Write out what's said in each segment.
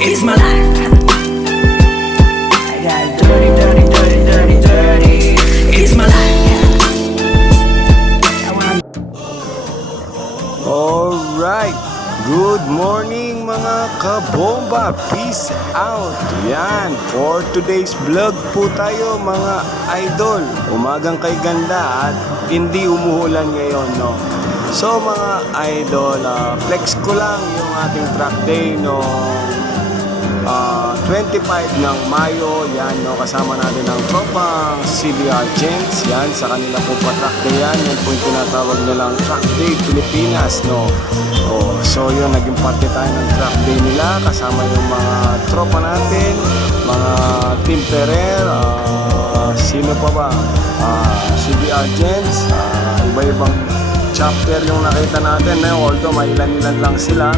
It's my life. I got dirty, dirty, dirty, dirty, dirty. It's my life. I wanna... Alright, good morning mga kabomba. Peace out. Yan, for today's vlog po tayo mga idol. Umagang kay ganda at hindi umuulan ngayon, no? So mga idol, flex ko lang yung ating track day no 25 ng Mayo. Yan, no, kasama natin ang tropang CBR Gents. Yan, sa kanila po pa track day yan. Yan po yung tinatawag nilang Track Day Pilipinas, no. So yun, naging parte tayo ng track day nila. Kasama yung mga tropa natin, mga Team Ferrer, sino pa ba? CBR Gents, iba-ibang chapter yung nakita natin, although may ilan-ilan lang sila.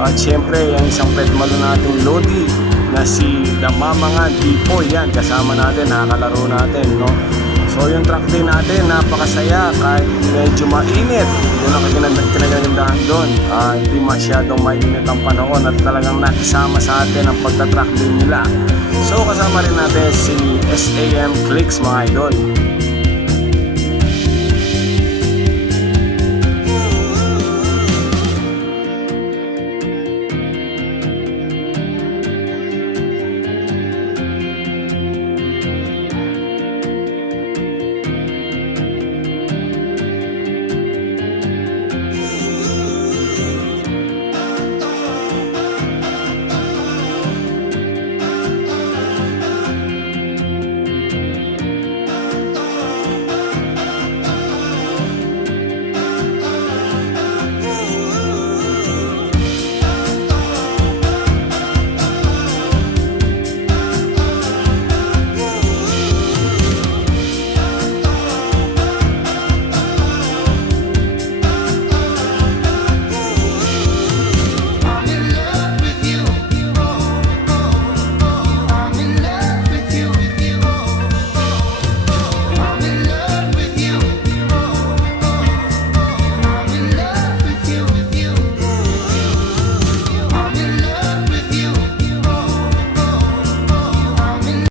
At syempre, yung isang pet malo nating Lodi na si Damamangan Tipo, yan, kasama natin, nakakalaro natin, no? So yung track day natin, napakasaya kahit medyo mainit. Yun ang kinagandahan doon. Hindi masyadong mainit ang panahon at talagang nakisama sa atin ang pagta-track day nila. So kasama rin natin si SAM Clicks, mga idol.